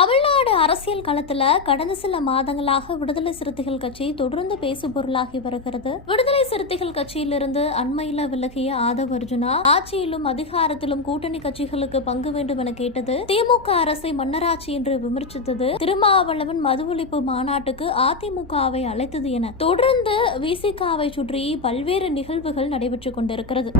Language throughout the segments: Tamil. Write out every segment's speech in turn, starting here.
தமிழ்நாடு அரசியல் களத்துல கடந்த சில மாதங்களாக விடுதலை சிறுத்தைகள் கட்சி தொடர்ந்து பேசுபொருளாகி வருகிறது. விடுதலை சிறுத்தைகள் கட்சியிலிருந்து அண்மையில விலகிய ஆதவ் அர்ஜுனா ஆட்சியிலும் அதிகாரத்திலும் கூட்டணி கட்சிகளுக்கு பங்கு வேண்டும் என கேட்டது, திமுக அரசை மன்னராட்சி என்று விமர்சித்தது, திருமாவளவன் மது ஒழிப்பு மாநாட்டுக்கு அதிமுகவை அழைத்தது என தொடர்ந்து விசிகாவை சுற்றி பல்வேறு நிகழ்வுகள் நடைபெற்றுக் கொண்டிருக்கிறது.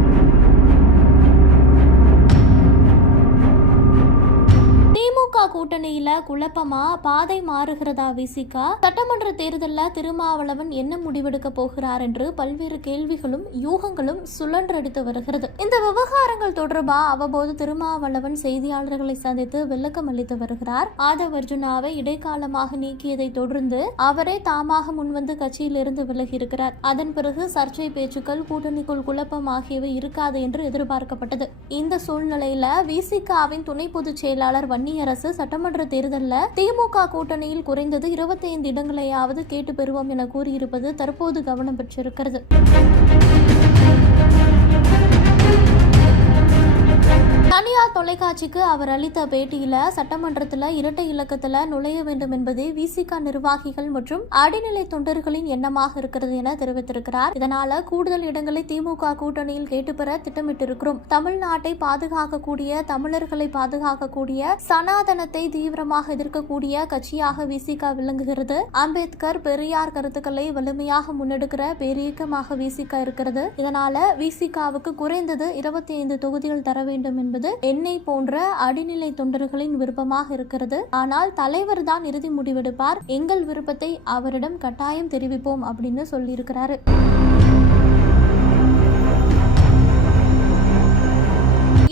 திமுக கூட்டணியில குழப்பமா, பாதை மாறுகிறதா விசிகா, சட்டமன்ற தேர்தலில் திருமாவளவன் என்ன முடிவெடுக்க போகிறார் என்று பல்வேறு கேள்விகளும் யூகங்களும் சுழன்றடித்து வருகிறது. இந்த விவகாரங்கள் தொடர்பா அவ்வப்போது திருமாவளவன் செய்தியாளர்களை சந்தித்து விளக்கம் அளித்து வருகிறார். ஆதவ் அர்ஜுனாவை இடைக்காலமாக நீக்கியதை தொடர்ந்து அவரே தாமாக முன்வந்து கட்சியிலிருந்து விலகி இருக்கிறார். அதன் பிறகு சர்ச்சை பேச்சுக்கள், கூட்டணிக்குள் குழப்பம் ஆகியவை இருக்காது என்று எதிர்பார்க்கப்பட்டது. இந்த சூழ்நிலையில விசிகாவின் துணை பொதுச் செயலாளர் வன்னியரசு சட்டமன்ற தேர்தலில் திமுக கூட்டணியில் குறைந்தது 25 இடங்களையாவது கேட்டு பெறுவோம் என கூறியிருப்பது தற்போது கவனம் பெற்றிருக்கிறது. தனியார் தொலைக்காட்சிக்கு அவர் அளித்த பேட்டியில சட்டமன்றத்தில் இரட்டை இலக்கத்தில் நுழைய வேண்டும் என்பதே விசிக நிர்வாகிகள் மற்றும் அடிநிலை தொண்டர்களின் எண்ணமாக இருக்கிறது என தெரிவித்திருக்கிறார். இதனால கூடுதல் இடங்களை திமுக கூட்டணியில் கேட்டுப்பெற திட்டமிட்டிருக்கிறோம். தமிழ்நாட்டை பாதுகாக்கக்கூடிய, தமிழர்களை பாதுகாக்கக்கூடிய, சனாதனத்தை தீவிரமாக எதிர்க்கக்கூடிய கட்சியாக விசிக விளங்குகிறது. அம்பேத்கர், பெரியார் கருத்துக்களை வலிமையாக முன்னெடுக்கிற பேரியக்கமாக விசிக இருக்கிறது. இதனால விசிகாவுக்கு குறைந்தது 25 தொகுதிகள் தர வேண்டும் என்பது என்னை போன்ற அடிநிலை தொண்டர்களின் விருப்பமாக இருக்கிறது. ஆனால் தலைவர் தான் இறுதி முடிவெடுப்பார். எங்கள் விருப்பத்தை அவரிடம் கட்டாயம் தெரிவிப்போம் அப்படின்னு சொல்லியிருக்கிறாரு.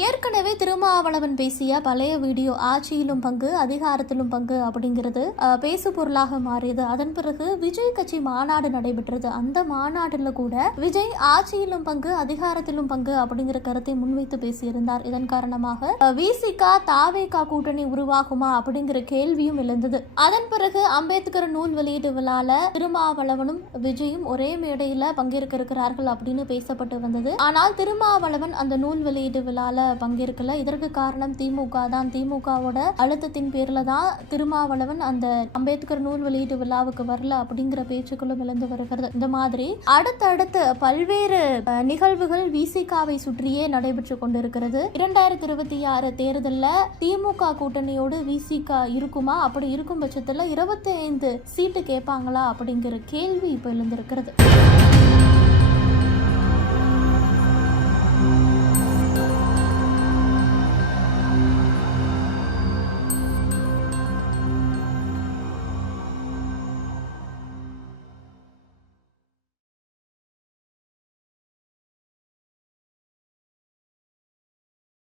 ஏற்கனவே திருமாவளவன் பேசிய பழைய வீடியோ ஆட்சியிலும் பங்கு, அதிகாரத்திலும் பங்கு அப்படிங்கிறது பேசு பொருளாக மாறியது. அதன் பிறகு விஜய் கட்சி மாநாடு நடைபெற்றது. அந்த மாநாட்டில் கூட விஜய் ஆட்சியிலும் பங்கு, அதிகாரத்திலும் பங்கு அப்படிங்கிற கருத்தை முன்வைத்து பேசியிருந்தார். இதன் காரணமாக விசிகா தாவேகா கூட்டணி உருவாகுமா அப்படிங்கிற கேள்வியும் எழுந்தது. அதன் பிறகு அம்பேத்கர் நூல் வெளியீட்டு விழால திருமாவளவனும் விஜயும் ஒரே மேடையில பங்கேற்க இருக்கிறார்கள் அப்படின்னு பேசப்பட்டு வந்தது. ஆனால் திருமாவளவன் அந்த நூல் வெளியீட்டு விழால பங்கேற்கல. இதற்கு காரணம் திமுக தான். திமுகவோட அழுத்தத்தின் பேர்ல தான் திருமாவளவன் அந்த அம்பேத்கர் நூல் வெளியீட்டு விழாவுக்கு வரல அப்படிங்கிற பேச்சுக்களும் எழுந்து வருகிறது. இந்த மாதிரி அடுத்தடுத்து பல்வேறு நிகழ்வுகள் விசிகாவை சுற்றியே நடைபெற்று கொண்டிருக்கிறது. 2026 தேர்தலில் திமுக கூட்டணியோடு விசிகா இருக்குமா? அப்படி இருக்கும் பட்சத்தில் 25 சீட்டு கேட்பாங்களா அப்படிங்கிற கேள்வி இப்ப எழுந்திருக்கிறது.